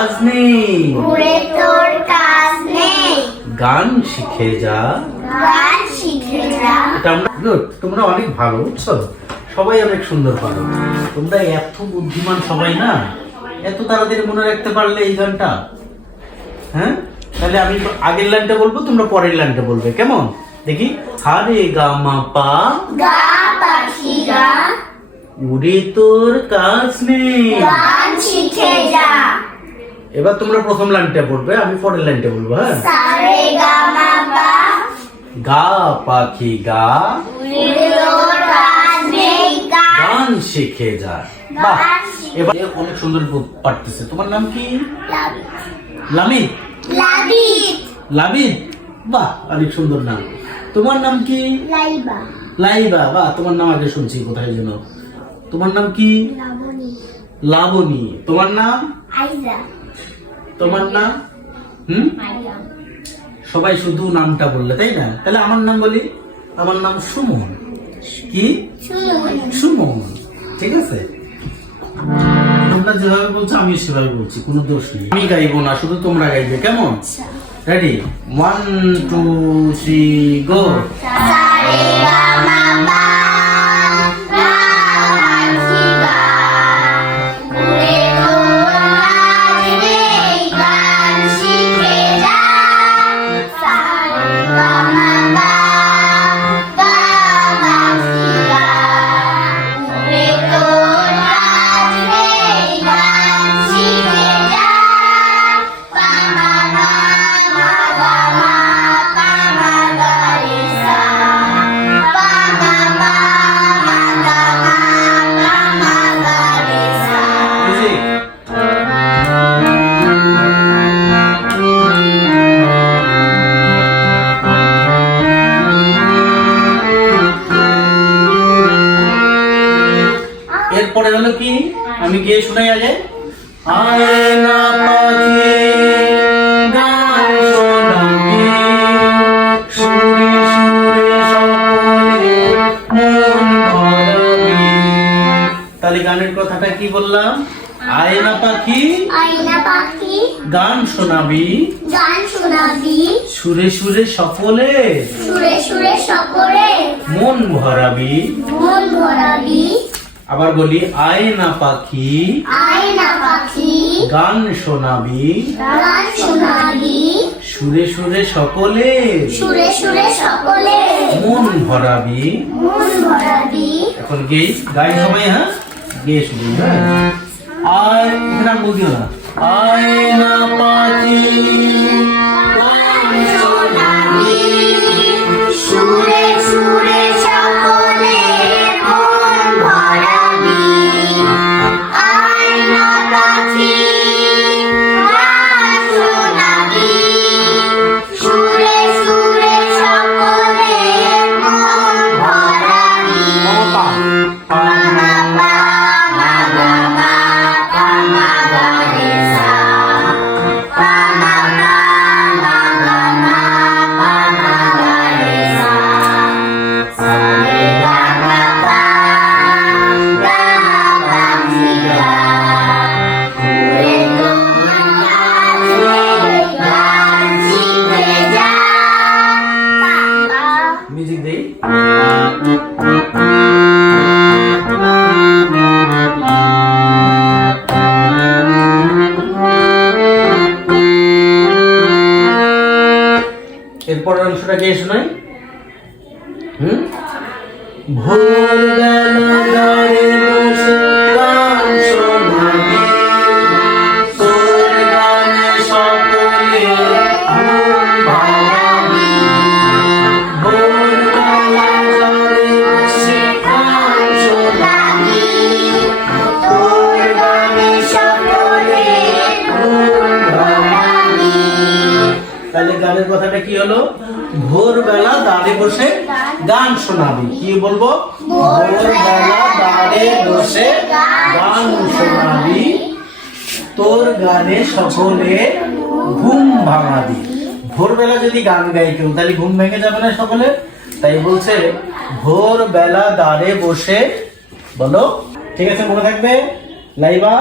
কাজ নেই, ঘুরে তোর কাজ নেই, গান শিখে যা, গান শিখে যা। এটা আমরা গুড। তোমরা অনেক ভালো, বুঝছো? সবাই অনেক সুন্দর পারো। তোমরা এত বুদ্ধিমান সবাই না, এত তাড়াতাড়ি মনে রাখতে পারলে এই গানটা। হ্যাঁ, তাহলে আমি আগের লাইনটা বলবো, তোমরা পরের লাইনটা বলবে, কেমন? দেখি। হারে গা মা পা, গা পাখি গা, উড়ে তোর কাজ নেই, গান শিখে যা। এবার তোমরা প্রথম লাইনটা বলবে, আমি পরের লাইনটা বলবো। হ্যাঁ, সারে গা মা পা, গা পাখি গা, উড়ে তোর কাজ নেই, গান শিখে যা। বাহ, এবার অনেক সুন্দর পারতেছে। তোমার নাম কি? লামিদ। লাবিদ, লাবিদ, বাহ, অনেক সুন্দর নাম। তোমার নাম কি? লাইবা, লাইবা, বাহ, তোমার নাম আগে শুনছি কোথায় যেন। তোমার নাম কি? লাবণী, লাবণী। তোমার নাম? আইজা, তোমার নাম? মারিয়াম। সবাই শুধু নামটা বললে, তাই না? তাহলে আমার নাম বলি। আমার নাম সুমন। কি? সুমন। ঠিক আছে, তোমরা যেভাবে বলছো আমি সেভাবে বলছি, কোনো দোষ নেই। আমি গাইবো না, শুধু তোমরা গাইবে, কেমন? রেডি? 1 2 3 গো। সারে গা মা পা, গা পাখি গা, উড়ে তোর কাজ নেই, গান শিখে যা। সারে গা মা পা, গা পাখি গা, উড়ে তোর কাজ নেই, গান শিখে যা। পা মা গা মা গা মা, পা মা গা রে সা, পা মা মা মা গা মা, পা মা গা রে সা। Music. এরপরে হলো কি, আমি গিয়ে শোনাই আগে। আয়না পাখি গান শোনাবি, সুরে সুরে সকলে মন ভরাবি। তাহলে গানের কথাটা কি বললাম? আয়না পাখি আয়না পাখি গান শোনাবি, গান শোনাবি, সুরে সুরে সকলে সুরে সুরে সকলে মন ভরাবি। মন ভরাবি। আবার বলি, আয়না পাখি আয়না পাখি গান শোনাবি, গান শোনাবি, সুরে সুরে সকলে সুরে সুরে সকলে মন ভরাবি। মন ভরাবি। এখন গেই গাই সবাই। হ্যাঁ, গিয়ে শুনি। হ্যাঁ, আর এখানে বুঝিও না। আয়না পাখি গান শোনাবি, সুরে সুরে সকলে মন ভরাবি। আয়না পাখি গান শোনাবি, সুরে সুরে সকলে মন ভরাবি। মমতা। পা মা পা মা গা মা, পা মা গা রে সা, পা মা পা মা গা মা, পা মা গা রে সা। সা রে গা মা পা, গা পাখি গা, উড়ে তোর কাজ নেই, গান শিখে যা। মিউজিক দেই। এরপরের অংশটা গিয়ে শোনাই। ভোরবেলা দাঁড়ে বসে গান শোনাবি, তোর গানে সকলে মন ভরাবি। ভোরবেলা দাঁড়ে বসে গান শোনাবি, তোর গানে সকলে মন ভরাবি। তাহলে গানের কথাটা কি হলো? ভোরবেলা দাঁড়ে বসে গান শোনাবি। কি বলবো? ভোরবেলা দাঁড়ে বসে গান শোনাবি, তোর গানে সকলে ঘুম ভাঙাবি। ভোরবেলা যদি গান গাই কেউ, তাহলে ঘুম ভেঙে যাবে না সকলে? তাই বলছে ভোরবেলা দাঁড়ে বসে। বলো, ঠিক আছে, মনে থাকবে? লাইবা।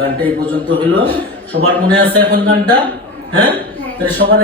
গানটা এই পর্যন্ত হলো। সবার মনে আছে এখন গানটা? হ্যাঁ, তাহলে সবার